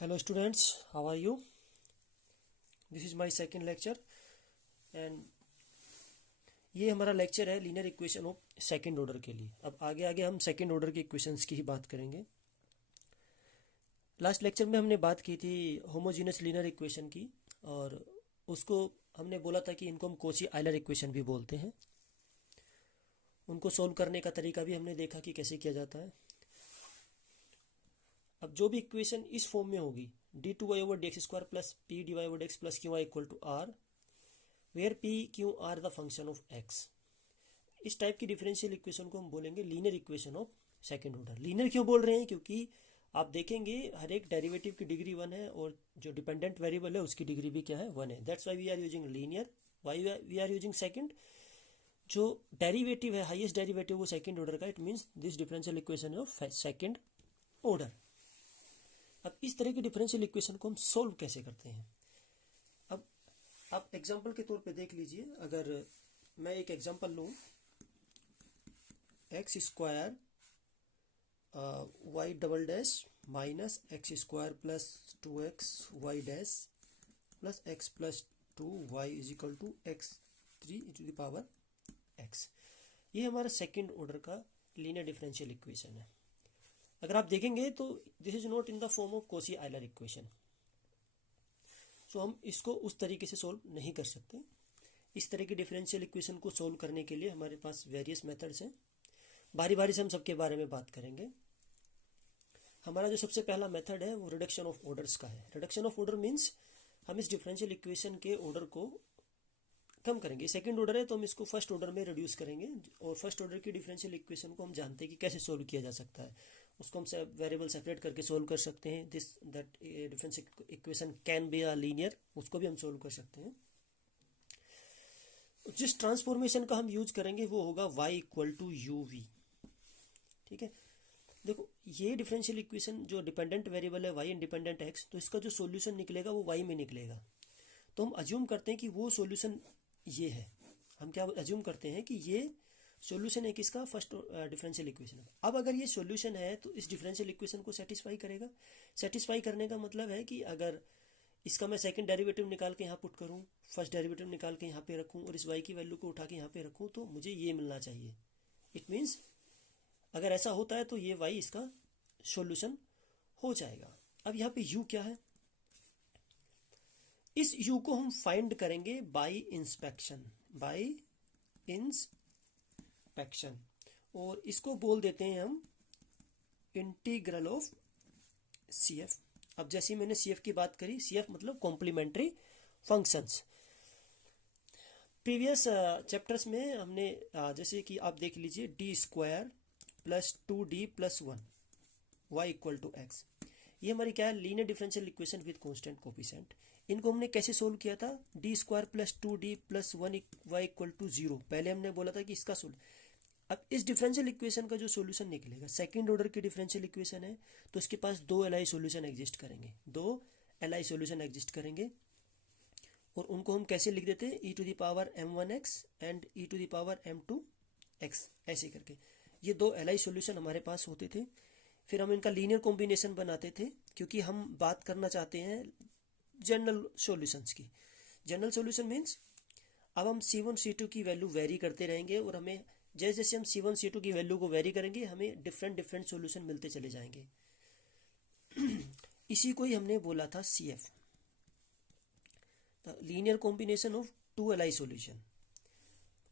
Hello students, how are you? This is my second lecture and ये हमारा lecture है linear equation of second order के लिए। अब आगे आगे हम सेकंड ऑर्डर के इक्वेशंस की ही बात करेंगे। लास्ट लेक्चर में हमने बात की थी होमोजीनियस लीनियर इक्वेशन की और उसको हमने बोला था कि इनको हम कोची आयलर इक्वेशन भी बोलते हैं। उनको सोल्व करने का तरीका भी हमने देखा कि कैसे किया जाता है। अब जो भी इक्वेशन इस फॉर्म में होगी d2y/dx² plus p/dx plus qy equal to r where p q r the function of x, इस टाइप की डिफरेंशियल इक्वेशन को हम बोलेंगे linear equation of second order. Linear क्यों बोल रहे हैं? क्योंकि आप देखेंगे हर एक डेरिवेटिव की डिग्री 1 है और जो डिपेंडेंट वेरिएबल है उसकी डिग्री भी क्या है, 1 है। That's why we are using linear. Why we are using second. जो डेरिवेटिव है हाईएस्ट डेरिवेटिव वो सेकंड ऑर्डर का, it means this differential equation of second order. अब इस तरह की डिफरेंशियल इक्वेशन को हम सोल्व कैसे करते हैं? अब आप एग्जांपल के तौर पे देख लीजिए। अगर मैं एक एग्जांपल लूँ, x square y double dash minus x square plus 2x y dash plus x plus 2 y is equal to x3 to the power x। ये हमारा सेकेंड ऑर्डर का लीनियर डिफरेंशियल इक्वेशन है। अगर आप देखेंगे तो this is not in the form of Cauchy Euler equation, so हम इसको उस तरीके से सोल्व नहीं कर सकते। इस तरह की डिफरेंशियल इक्वेशन को सोल्व करने के लिए हमारे पास वेरियस मेथड्स हैं। बारी बारी से हम सबके बारे में बात करेंगे। हमारा जो सबसे पहला मेथड है वो रिडक्शन ऑफ ऑर्डर्स का है। रिडक्शन ऑफ ऑर्डर मीन्स हम इस डिफरेंशियल इक्वेशन के ऑर्डर को कम करेंगे। सेकंड ऑर्डर है तो हम इसको फर्स्ट ऑर्डर में रिड्यूस करेंगे और फर्स्ट ऑर्डर की डिफरेंशियल इक्वेशन को हम जानते हैं कि कैसे सोल्व किया जा सकता है। उसको हम वेरिएबल सेपरेट करके सोल्व कर सकते हैं। This that differential equation can be a linear, उसको भी हम सोल्व कर सकते हैं। जिस ट्रांसफॉर्मेशन का हम यूज करेंगे वो होगा y equal to u v. ठीक है, देखो ये डिफरेंशियल इक्वेशन जो डिपेंडेंट वेरिएबल है y इंडिपेंडेंट x, तो इसका जो सॉल्यूशन निकलेगा वो y में निकलेगा। तो हम अज्यूम करते हैं कि वो सॉल्यूशन ये है। हम क्या अज्यूम करते हैं कि ये सॉल्यूशन है किसका, फर्स्ट डिफरेंशियल इक्वेशन। अब अगर ये सॉल्यूशन है तो इस डिफरेंशियल इक्वेशन को सेटिस्फाई करेगा। सेटिस्फाई करने का मतलब है कि अगर इसका मैं सेकंड डेरिवेटिव निकाल के यहाँ पुट करूँ, फर्स्ट डेरिवेटिव निकाल के यहाँ पे रखूँ और इस y की वैल्यू को उठा के यहाँ पे रखूँ तो मुझे ये मिलना चाहिए। इट मीन्स अगर ऐसा होता है तो ये y इसका सॉल्यूशन हो जाएगा। अब यहाँ पे u क्या है? इस u को हम फाइंड करेंगे बाय इंस्पेक्शन, बाय इंस्पेक्शन, और इसको बोल देते हैं हम इंटीग्रल ऑफ CF। अब जैसे मैंने CF की बात करी, CF मतलब कॉम्प्लीमेंट्री फंक्शंस। प्रीवियस चैप्टर्स में हमने जैसे कि आप देख लीजिए d² plus 2d plus 1 y equal to x, ये हमारी क्या है, linear differential equation with constant coefficient. इनको हमने कैसे सोल्व किया था, d² plus 2d plus 1 y equal to 0। पहले हमने बोला था कि इसका सोल्व। अब इस डिफरेंशियल इक्वेशन का जो सॉल्यूशन निकलेगा, सेकंड ऑर्डर की डिफरेंशियल इक्वेशन है तो इसके पास दो LI सॉल्यूशन एग्जिस्ट करेंगे, दो LI सॉल्यूशन एग्जिस्ट करेंगे। और उनको हम कैसे लिख देते हैं, e to the power m1x and e to the power m2x, ऐसे करके ये दो LI सॉल्यूशन हमारे पास होते थे। फिर हम इनका लीनियर कॉम्बिनेशन बनाते थे क्योंकि हम बात करना चाहते हैं जनरल सॉल्यूशंस की। जनरल सॉल्यूशन मीन्स अब हम C1 C2 की वैल्यू वेरी करते रहेंगे और हमें जैसे जैसे हम C1 C2 की वैल्यू को वेरी करेंगे हमें डिफरेंट डिफरेंट सॉल्यूशन मिलते चले जाएंगे। इसी को ही हमने बोला था CF, the linear combination of two LI solution.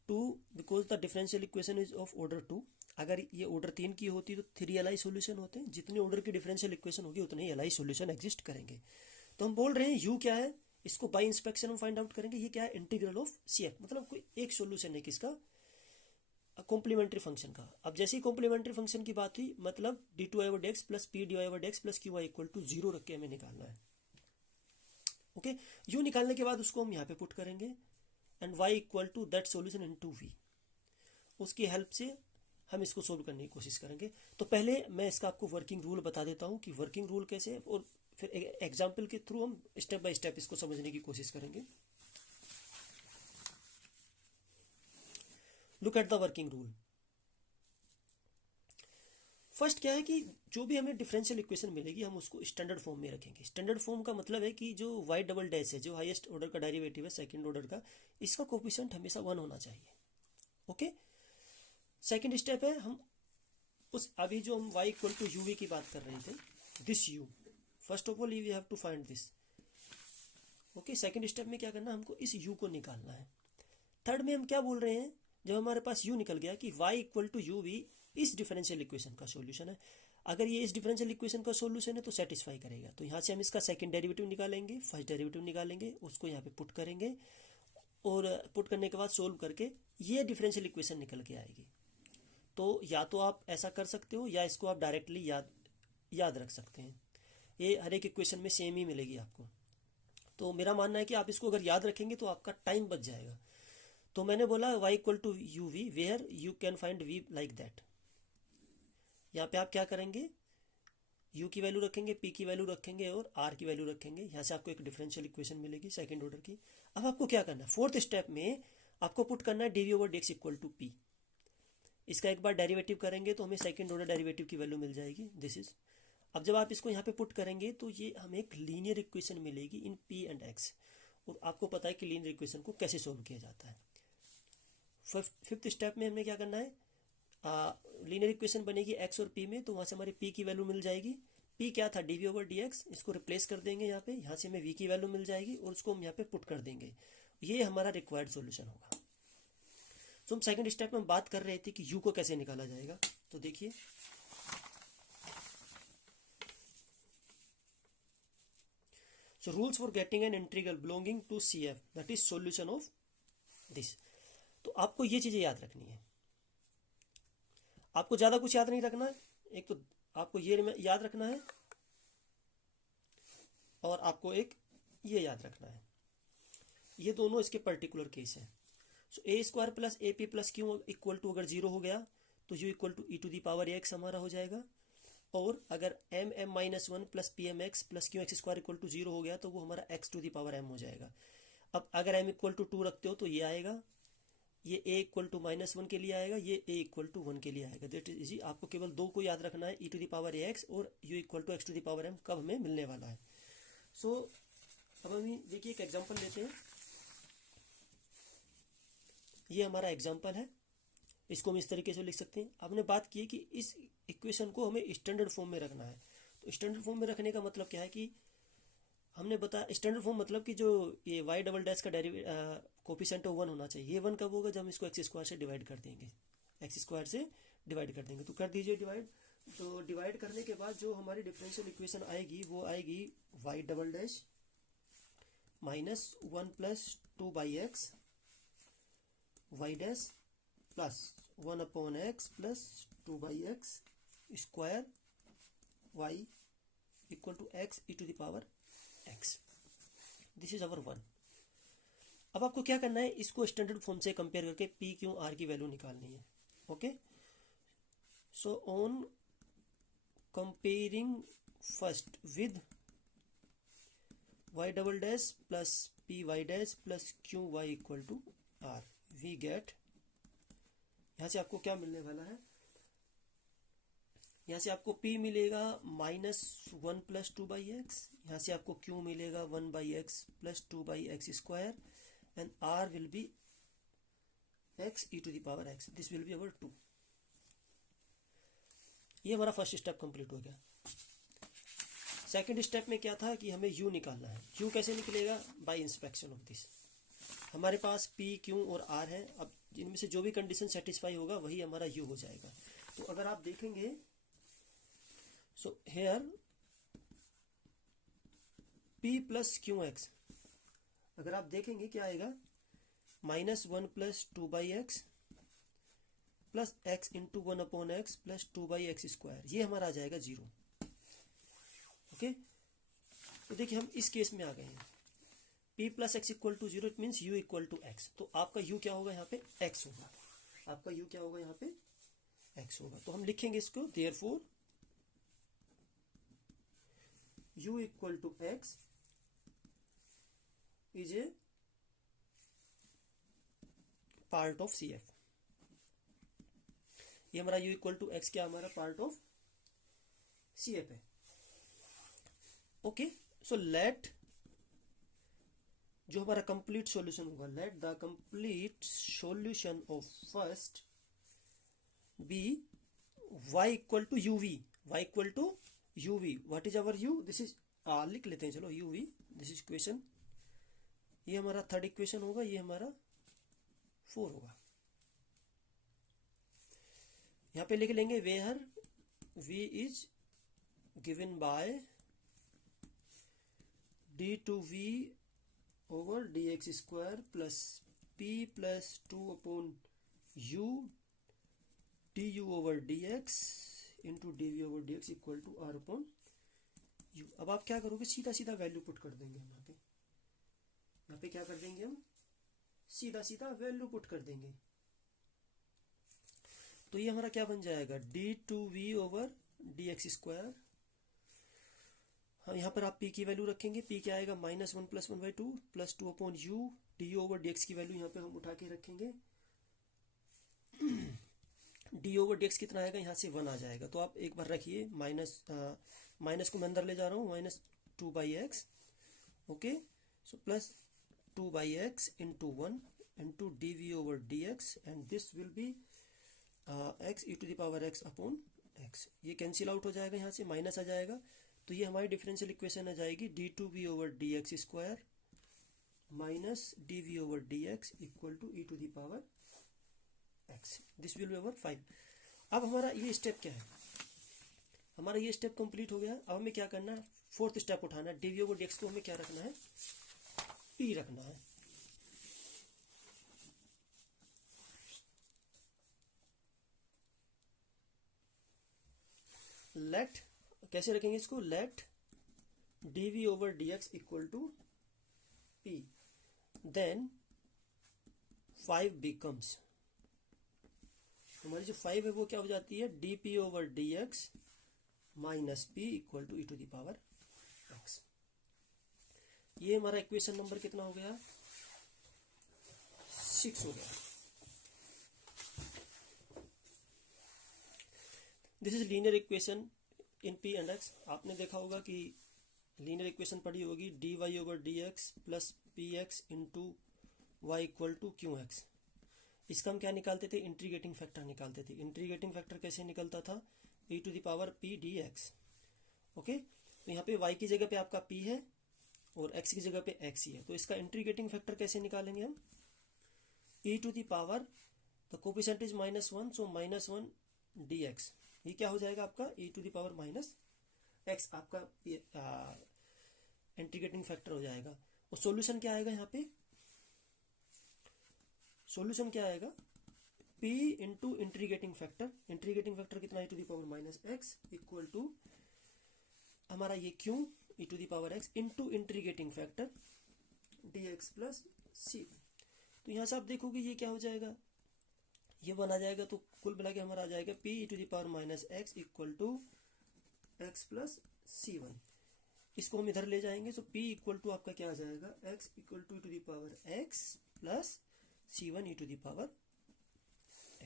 Two because the differential equation is of order 2। अगर ये ऑर्डर 3 की होती तो 3 LI सॉल्यूशन होते हैं। जितने ऑर्डर की डिफरेंशियल इक्वेशन होगी उतने ही LI सॉल्यूशन एग्जिस्ट करेंगे। तो हम बोल रहे हैं U क्या है, इसको बाय इंस्पेक्शन हम फाइंड आउट करेंगे। ये क्या है, इंटीग्रल ऑफ CF, मतलब कोई एक सॉल्यूशन है किसका, कॉम्प्लीमेंट्री फंक्शन का। अब जैसे ही कॉम्प्लीमेंट्री फंक्शन की बात हुई मतलब d2y/dx plus p/dx plus qy equal to 0 रख के हमें निकालना है। ओके, U निकालने के बाद उसको हम यहाँ पे पुट करेंगे and y equal to that solution into v। उसकी हेल्प से हम इसको सोल्व करने की कोशिश करेंगे। तो पहले मैं इसका आपको वर्किंग रूल बता देता हूँ कि वर्किंग रूल कैसे है, और फिर एग्जाम्पल के थ्रू हम स्टेप बाय स्टेप इसको समझने की कोशिश करेंगे। Look at the working rule. First क्या है कि जो भी हमें डिफरेंशियल इक्वेशन मिलेगी हम उसको स्टैंडर्ड फॉर्म में रखेंगे। स्टैंडर्ड फॉर्म का मतलब है कि जो वाई डबल डैश है, जो हाईएस्ट ऑर्डर का डेरिवेटिव है सेकंड ऑर्डर का, इसका कोफिशिएंट हमेशा 1 होना चाहिए। ओके, सेकंड स्टेप है हम उस अभी जो हम y equal to u v की बात कर रहे थे, this u, first of all we have to find this. Okay, second step में क्या करना है, हमको इस u को निकालना है। थर्ड में हम क्या बोल रहे हैं, जब हमारे पास u निकल गया कि y equal to u v इस डिफरेंशियल इक्वेशन का सॉल्यूशन है। अगर ये इस डिफरेंशियल इक्वेशन का सॉल्यूशन है तो सेटिस्फाई करेगा। तो यहाँ से हम इसका सेकंड डेरिवेटिव निकालेंगे, फर्स्ट डेरिवेटिव निकालेंगे, उसको यहाँ पे पुट करेंगे और पुट करने के बाद सोल्व करके ये डिफरेंशियल इक्वेशन निकल के आएगी। तो या तो आप ऐसा कर सकते हो या इसको आप डायरेक्टली याद रख सकते हैं। ये हर एक इक्वेशन में सेम ही मिलेगी आपको। तो मेरा मानना है कि आप इसको अगर याद रखेंगे तो आपका टाइम बच जाएगा। तो मैंने बोला y equal to u v where you can find v like that. यहाँ पे आप क्या करेंगे, u की वैल्यू रखेंगे, p की वैल्यू रखेंगे और r की वैल्यू रखेंगे। यहाँ से आपको एक डिफरेंशियल इक्वेशन मिलेगी सेकंड ऑर्डर की। अब आपको क्या करना है, फोर्थ स्टेप में आपको पुट करना है dv over dx equal to p। इसका एक बार डेरिवेटिव करेंगे तो हमें सेकंड ऑर्डर डेरिवेटिव की वैल्यू मिल जाएगी, दिस इज। अब जब आप इसको यहाँ पे पुट करेंगे तो ये हमें एक लीनियर इक्वेशन मिलेगी इन p एंड x। और आपको पता है कि लीनियर इक्वेशन को कैसे सोल्व किया जाता है। फिफ्थ स्टेप में हमें क्या करना है, लीनियर इक्वेशन बनेगी x और p में, तो वहाँ से हमारे p की वैल्यू मिल जाएगी। p क्या था, dv ओवर dx, इसको रिप्लेस कर देंगे यहाँ पे, यहाँ से हमें v की वैल्यू मिल जाएगी और उसको हम यहाँ पे पुट कर देंगे। ये हमारा रिक्वायर्ड सॉल्यूशन होगा। तो हम सेकंड स्टेप में बात कर रहे थे कि u को कैसे निकाला जाएगा। तो देखिए, so rules for getting an integral belonging to CF, that is solution of this. तो आपको ये चीजें याद रखनी है, आपको ज्यादा कुछ याद नहीं रखना है। एक तो आपको ये याद रखना है और आपको एक ये याद रखना है। ये दोनों इसके पर्टिकुलर केस हैं। So a square plus a p plus q equal to अगर 0 हो गया तो u equal to e to the power x हमारा हो जाएगा। और अगर m m minus one plus p m x plus q x square equal to 0 हो गया तो वो हमारा x to the power m हो जाएगा। अब अगर एम इक्वल टू 2 रखते हो तो ये आएगा, ये ए इक्वल टू माइनस वन के लिए आएगा, ये ए इक्वल टू 1 के लिए आएगा। That is easy. आपको केवल दो को याद रखना है, e to the power a x और u equal to x to the power m कब हमें मिलने वाला है। सो अब हम देखिए एक एग्जांपल लेते हैं। ये हमारा एग्जांपल है, इसको हम इस तरीके से लिख सकते हैं। आपने बात की है कि इस इक्वेशन को हमें स्टैंडर्ड फॉर्म में रखना है। तो स्टैंडर्ड फॉर्म में रखने का मतलब क्या है कि हमने बताया, स्टैंडर्ड फॉर्म मतलब कि जो ये वाई डबल डैश का कोफिशिएंट 1 होना चाहिए। ये 1 कब होगा, जब हम इसको एक्स स्क्वायर से डिवाइड कर देंगे, एक्स स्क्वायर से डिवाइड कर देंगे। तो कर दीजिए डिवाइड। तो डिवाइड करने के बाद जो हमारी डिफरेंशियल इक्वेशन आएगी वो आएगी y double dash minus 1 plus 2 by x y dash plus 1 upon x plus 2 by x square y equal to x e to the power x. This is our 1। अब आपको क्या करना है, इसको स्टैंडर्ड फॉर्म से कंपेयर करके p q r की value निकालनी है। Okay, so on comparing first with y double dash plus p y dash plus Q Y equal to r, we get, यहां से आपको क्या मिलने वाला है, यहाँ से आपको p मिलेगा माइनस 1 प्लस 2 बाई एक्स, यहाँ से आपको q मिलेगा 1 by x plus 2 by x square and r will be x e to the power x, this will be our 2। ये हमारा फर्स्ट स्टेप कंप्लीट हो गया। सेकंड स्टेप में क्या था कि हमें u निकालना है। u कैसे निकलेगा, बाय इंस्पेक्शन ऑफ दिस। हमारे पास p q और r है। अब इनमें से जो भी कंडीशन सेटिस्फाई होगा वही हमारा u हो जाएगा। तो अगर आप देखेंगे, so here p plus q x, अगर आप देखेंगे क्या आएगा, minus 1 plus 2 by x plus x into 1 upon x plus 2 by x square, ये हमारा आ जाएगा 0। ओके, तो देखिए हम इस केस में आ गए हैं, p plus x equal to 0, it means u equal to x. तो आपका u क्या होगा यहाँ पे, x होगा। आपका u क्या होगा यहाँ पे, x होगा। तो हम लिखेंगे इसको, therefore u equal to x is a part of CF। ये हमारा u इक्वल टू एक्स क्या हमारा पार्ट ऑफ सी ए पे। ओके, सो लेट जो हमारा कंप्लीट सॉल्यूशन होगा, let the complete solution of first be y equal to u v, y equal to u v. What is our u? This is लिख लेते हैं चलो, u v, this is equation, ये हमारा third equation होगा, ये हमारा 4 होगा। यहाँ पे लिख लेंगे where v is given by d two v over d x square plus p plus 2 upon u d u over d x into d v over d x equal to r upon u. अब आप क्या करोगे, सीधा सीधा value put कर देंगे हम यहाँ पे क्या कर देंगे, हम सीधा सीधा वैल्यू पुट कर देंगे। तो ये हमारा क्या बन जाएगा, d two v over d x square. हाँ, यहाँ पर आप p की वैल्यू रखेंगे, p क्या आएगा -1 + 1/2 plus 2 upon u D over d x की वैल्यू यहाँ पे हम उठा के रखेंगे। डी ओवर डी एक्स कितना आएगा, यहाँ से 1 आ जाएगा। तो आप एक बार रखिए, माइनस को मैं अंदर ले जा रहा हूँ, -2/x। Okay, so plus 2/x into 1 into d v over d x and this will be x e to the power x upon x। ये कैंसिल आउट हो जाएगा, यहाँ से माइनस आ जाएगा। तो ये हमारी डिफरेंशियल इक्वेशन आ जाएगी d two v over d x square minus d v over d x equal to e to the power x। This will be our 5। अब हमारा ये स्टेप क्या है, हमारा ये स्टेप कंप्लीट हो गया। अब हमें क्या करना है, फोर्थ स्टेप उठाना है। D v over d x को हमें क्या रखना है, p रखना है। लेट, कैसे रखेंगे इसको, let d v over d x equal to p, then 5 becomes, हमारी जो 5 है वो क्या हो जाती है, d p over d x minus p equal to e to the power x। ये हमारा इक्वेशन नंबर कितना हो गया, 6 हो गया। This is linear equation in p and x। आपने देखा होगा कि लीनियर इक्वेशन पढ़ी होगी, d y over d x plus p x into y equal to q x. इसका हम क्या निकालते थे, इंटीग्रेटिंग फैक्टर निकालते थे। इंटीग्रेटिंग फैक्टर कैसे निकलता था, e to the power p d x. Okay, तो यहाँ पे y की जगह पे आपका p है और x की जगह पे x ही है। तो इसका इंटीग्रेटिंग फैक्टर कैसे निकालेंगे हम, e to the power, the coefficient is -1, so -1 dx। ये क्या हो जाएगा आपका, e to the power -x आपका इंटीग्रेटिंग फैक्टर हो जाएगा। और सॉल्यूशन क्या आएगा यहाँ पे, सॉल्यूशन क्या आएगा, p into integrating factor. Integrating factor कितना, e to the power -x equal to हमारा ये q e to the power x into integrating factor dx plus c। तो यहाँ से आप देखोगे ये क्या हो जाएगा, ये बना जाएगा। तो कुल मिला के हमारा आ जाएगा p e to the power -x equal to x plus c1। इसको हम इधर ले जाएंगे, तो p इक्वल टू आपका क्या आ जाएगा, x equal to e to the power x plus c1 e to the power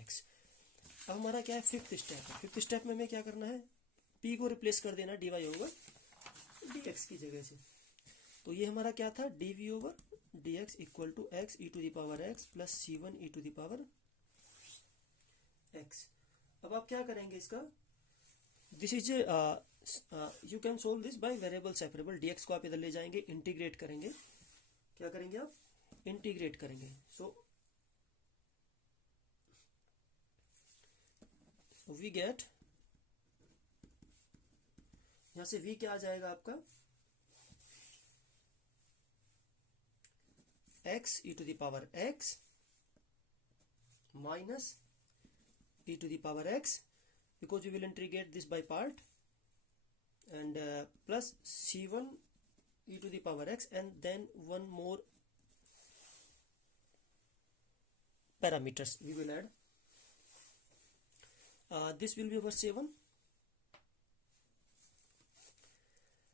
x। अब हमारा क्या है, फिफ्थ स्टेप है। फिफ्थ स्टेप में हमें क्या करना है, p को रिप्लेस कर देना dy ओवर dx की जगह से। तो ये हमारा क्या था, dv over dx equal to x e to the power x plus c1 e to the power x। अब आप क्या करेंगे इसका, this is you can solve this by variable separable. dx को आप इधर ले जाएंगे, इंटीग्रेट करेंगे। क्या करेंगे आप, इंटीग्रेट करेंगे। सो वी गेट, यहां से v क्या आ जाएगा आपका, x e to the power x minus e to the power x, because we will integrate this by part, and plus c1 e to the power x, and then one more parameters we will add. This will be our 7.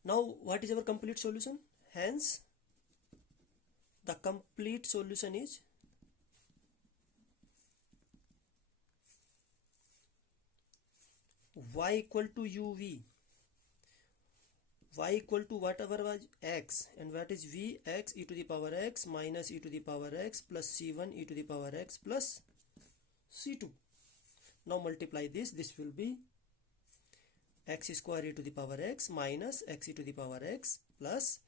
Now what is our complete solution, hence the complete solution is y equal to uv y equal to whatever was x, and what is v? X e to the power x minus e to the power x plus c1 e to the power x plus c2. Now multiply this will be x square e to the power x minus x e to the power x plus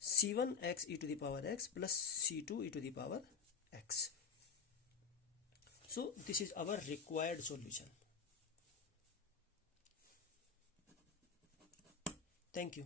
c1 x e to the power x plus c2 e to the power x. So this is our required solution. Thank you.